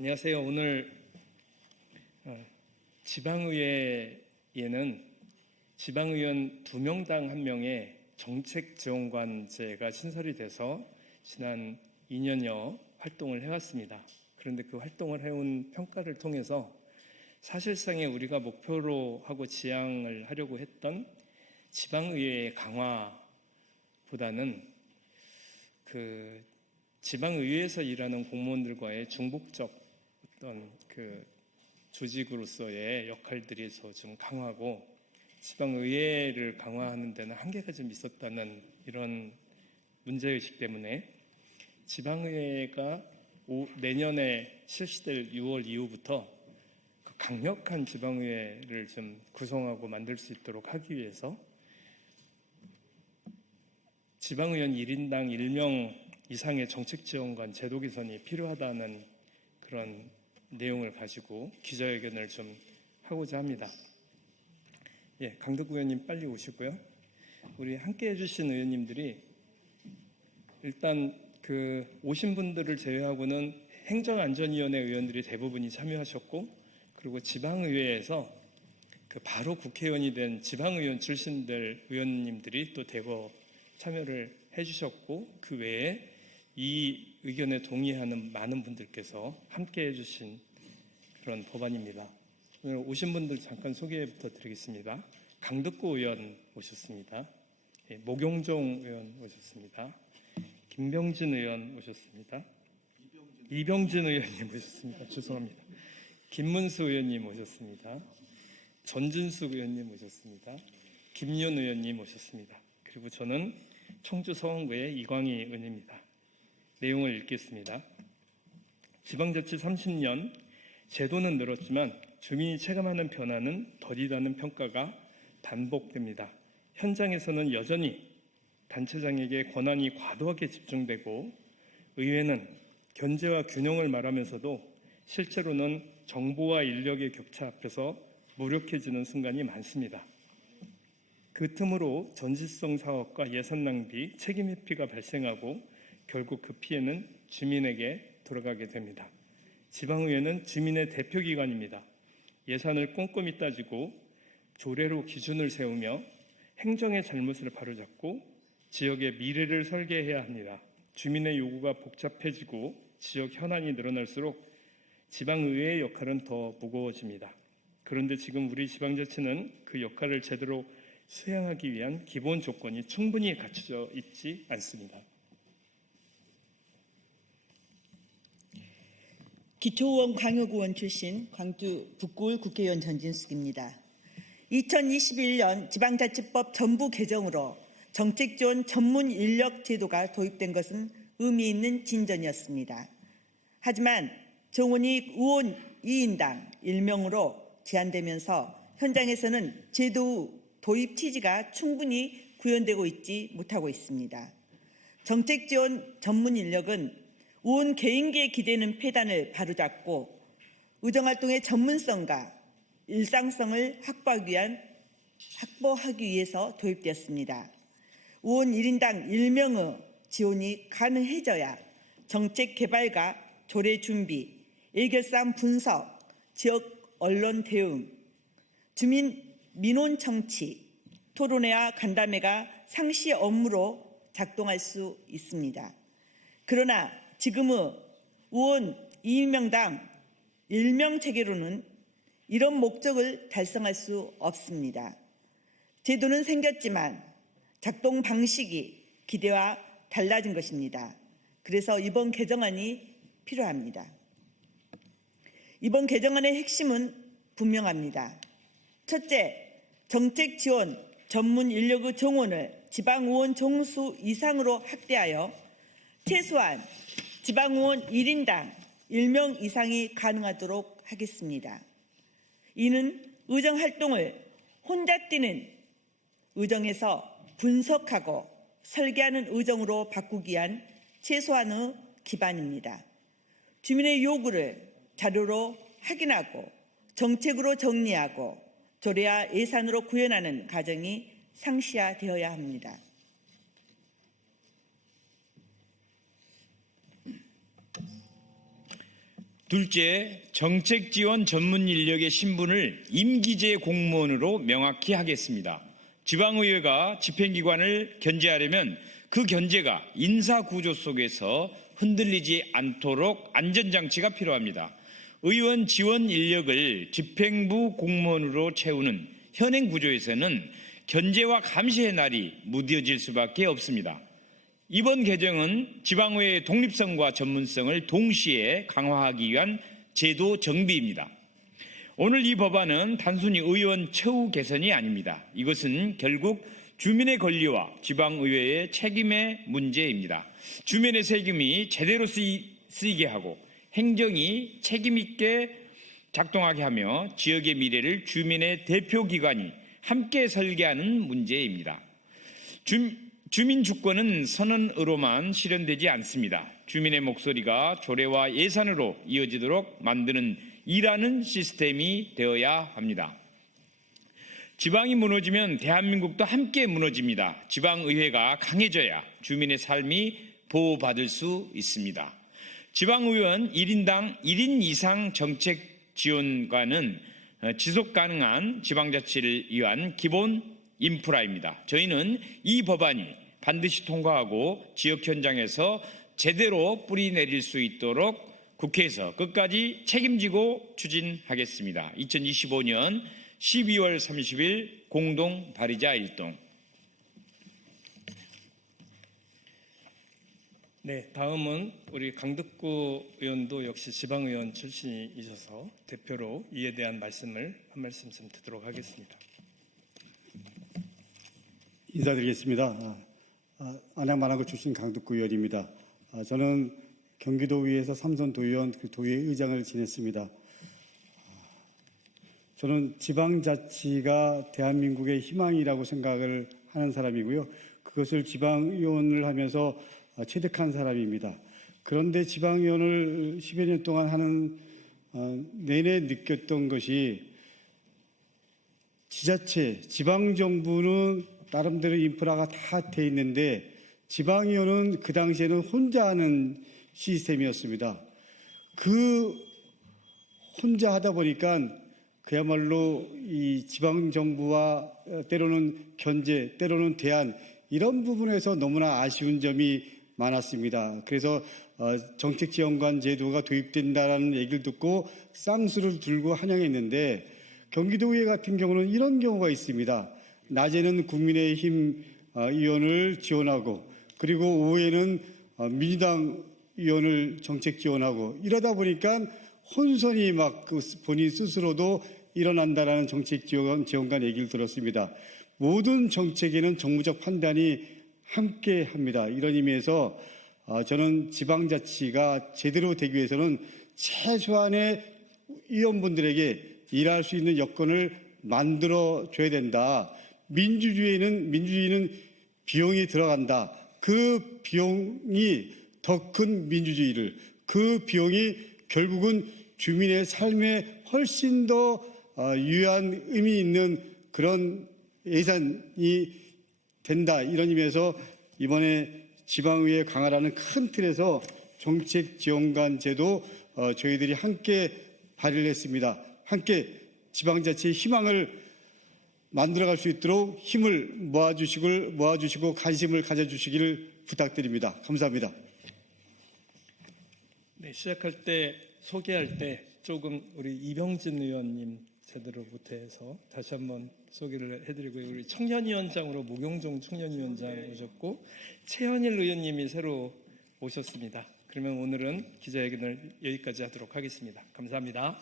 안녕하세요. 오늘 지방의회에는 지방의원 2명당 1명의 정책지원관제가 신설이 돼서 지난 2년여 활동을 해왔습니다. 그런데 그 활동을 해온 평가를 통해서 사실상의 우리가 목표로 하고 지향을 하려고 했던 지방의회의 강화보다는 그 지방의회에서 일하는 공무원들과의 중복적 어떤 그 조직으로서의 역할들이 좀 강화하고 지방의회를 강화하는 데는 한계가 좀 있었다는 이런 문제의식 때문에 지방의회가 내년에 실시될 6월 이후부터 그 강력한 지방의회를 좀 구성하고 만들 수 있도록 하기 위해서 지방의원 1인당 1명 이상의 정책지원관 제도 개선이 필요하다는 그런 내용을 가지고 기자회견을 좀 하고자 합니다. 강덕구 의원님 빨리 오시고요. 우리 함께 해주신 의원님들이 일단 오신 분들을 제외하고는 행정안전위원회 의원들이 대부분이 참여하셨고, 그리고 지방의회에서 바로 국회의원이 된 지방의원 출신들 의원님들이 또 대거 참여를 해주셨고, 그 외에 이 의견에 동의하는 많은 분들께서 함께 해주신 그런 법안입니다. 오늘 오신 분들 잠깐 소개부터 드리겠습니다. 강덕구 의원 오셨습니다. 모경종 의원 오셨습니다. 김병진 의원 오셨습니다. 이병진 의원님 오셨습니다. 죄송합니다. 김문수 의원님 오셨습니다. 전진숙 의원님 오셨습니다. 김윤 의원님 오셨습니다. 그리고 저는 청주 서원구의 이광희 의원입니다. 내용을 읽겠습니다. 지방자치 30년, 제도는 늘었지만 주민이 체감하는 변화는 더디다는 평가가 반복됩니다. 현장에서는 여전히 단체장에게 권한이 과도하게 집중되고, 의회는 견제와 균형을 말하면서도 실제로는 정보와 인력의 격차 앞에서 무력해지는 순간이 많습니다. 그 틈으로 전시성 사업과 예산 낭비, 책임 회피가 발생하고 결국 그 피해는 주민에게 돌아가게 됩니다. 지방의회는 주민의 대표기관입니다. 예산을 꼼꼼히 따지고 조례로 기준을 세우며 행정의 잘못을 바로잡고 지역의 미래를 설계해야 합니다. 주민의 요구가 복잡해지고 지역 현안이 늘어날수록 지방의회의 역할은 더 무거워집니다. 그런데 지금 우리 지방자치는 그 역할을 제대로 수행하기 위한 기본 조건이 충분히 갖춰져 있지 않습니다. 기초의원 광역의원 출신 광주 북구을 국회의원 전진숙입니다. 2021년 지방자치법 전부 개정으로 정책지원 전문 인력 제도가 도입된 것은 의미 있는 진전이었습니다. 하지만 정원이 의원 2인당 1명으로 제한되면서 현장에서는 제도 도입 취지가 충분히 구현되고 있지 못하고 있습니다. 정책지원 전문 인력은 의원 개인기에 기대는 폐단을 바로잡고 의정활동의 전문성과 일상성을 확보하기 위해서 도입되었습니다. 의원 1인당 1명의 지원이 가능해져야 정책 개발과 조례 준비, 예결사항 분석, 지역 언론 대응, 주민 민원 청취, 토론회와 간담회가 상시 업무로 작동할 수 있습니다. 그러나 지금의 의원 2명당 1명 체계로는 이런 목적을 달성할 수 없습니다. 제도는 생겼지만 작동 방식이 기대와 달라진 것입니다. 그래서 이번 개정안이 필요합니다. 이번 개정안의 핵심은 분명합니다. 첫째, 정책 지원 전문 인력의 정원을 지방의원 정수 이상으로 확대하여 최소한 지방의원 1인당 1명 이상이 가능하도록 하겠습니다. 이는 의정활동을 혼자 뛰는 의정에서 분석하고 설계하는 의정으로 바꾸기 위한 최소한의 기반입니다. 주민의 요구를 자료로 확인하고 정책으로 정리하고 조례와 예산으로 구현하는 과정이 상시화되어야 합니다. 둘째, 정책지원 전문 인력의 신분을 임기제 공무원으로 명확히 하겠습니다. 지방의회가 집행기관을 견제하려면 그 견제가 인사구조 속에서 흔들리지 않도록 안전장치가 필요합니다. 의원 지원 인력을 집행부 공무원으로 채우는 현행 구조에서는 견제와 감시의 날이 무뎌질 수밖에 없습니다. 이번 개정은 지방의회의 독립성과 전문성을 동시에 강화하기 위한 제도 정비입니다. 오늘 이 법안은 단순히 의원 처우 개선이 아닙니다. 이것은 결국 주민의 권리와 지방의회의 책임의 문제입니다. 주민의 세금이 제대로 쓰이게 하고 행정이 책임 있게 작동하게 하며 지역의 미래를 주민의 대표기관이 함께 설계하는 문제입니다. 주민 주권은 선언으로만 실현되지 않습니다. 주민의 목소리가 조례와 예산으로 이어지도록 만드는 일하는 시스템이 되어야 합니다. 지방이 무너지면 대한민국도 함께 무너집니다. 지방의회가 강해져야 주민의 삶이 보호받을 수 있습니다. 지방의원 1인당 1인 이상 정책 지원과는 지속 가능한 지방자치를 위한 기본 인프라입니다. 저희는 이 법안이 반드시 통과하고 지역 현장에서 제대로 뿌리 내릴 수 있도록 국회에서 끝까지 책임지고 추진하겠습니다. 2025년 12월 30일 공동 발의자 일동. 네, 다음은 우리 강덕구 의원도 역시 지방의원 출신이셔서 대표로 이에 대한 말씀을 한 말씀 좀 듣도록 하겠습니다. 인사드리겠습니다. 안양만화구 출신 강덕구 의원입니다. 저는 경기도의회에서 삼선 도의원, 도의회 의장을 지냈습니다. 저는 지방자치가 대한민국의 희망이라고 생각을 하는 사람이고요. 그것을 지방의원을 하면서 체득한 사람입니다. 그런데 지방의원을 10여 년 동안 하는 내내 느꼈던 것이 지자체, 지방정부는 나름대로 인프라가 다 돼 있는데 지방의원은 그 당시에는 혼자 하는 시스템이었습니다. 그 혼자 하다 보니까 그야말로 이 지방정부와 때로는 견제, 때로는 대안 이런 부분에서 너무나 아쉬운 점이 많았습니다. 그래서 정책지원관 제도가 도입된다라는 얘기를 듣고 쌍수를 들고 환영했는데 경기도의회 같은 경우는 이런 경우가 있습니다. 낮에는 국민의힘 의원을 지원하고 그리고 오후에는 민주당 의원을 정책 지원하고 이러다 보니까 혼선이 막 본인 스스로도 일어난다라는 정책 지원관 얘기를 들었습니다. 모든 정책에는 정무적 판단이 함께 합니다. 이런 의미에서 저는 지방자치가 제대로 되기 위해서는 최소한의 의원분들에게 일할 수 있는 여건을 만들어줘야 된다. 민주주의는 비용이 들어간다. 그 비용이 더 큰 민주주의를, 그 비용이 결국은 주민의 삶에 훨씬 더 유효한 의미 있는 그런 예산이 된다. 이런 의미에서 이번에 지방의회 강화라는 큰 틀에서 정책지원관 제도 저희들이 함께 발의를 했습니다. 함께 지방자치의 희망을 만들어갈 수 있도록 힘을 모아주시고 관심을 가져주시기를 부탁드립니다. 감사합니다. 네, 시작할 때 소개할 때 조금 우리 이병진 의원님 제대로 못해서 다시 한번 소개를 해드리고요. 우리 청년위원장으로 목용종 청년위원장 오셨고 최현일 의원님이 새로 오셨습니다. 그러면 오늘은 기자회견을 여기까지 하도록 하겠습니다. 감사합니다.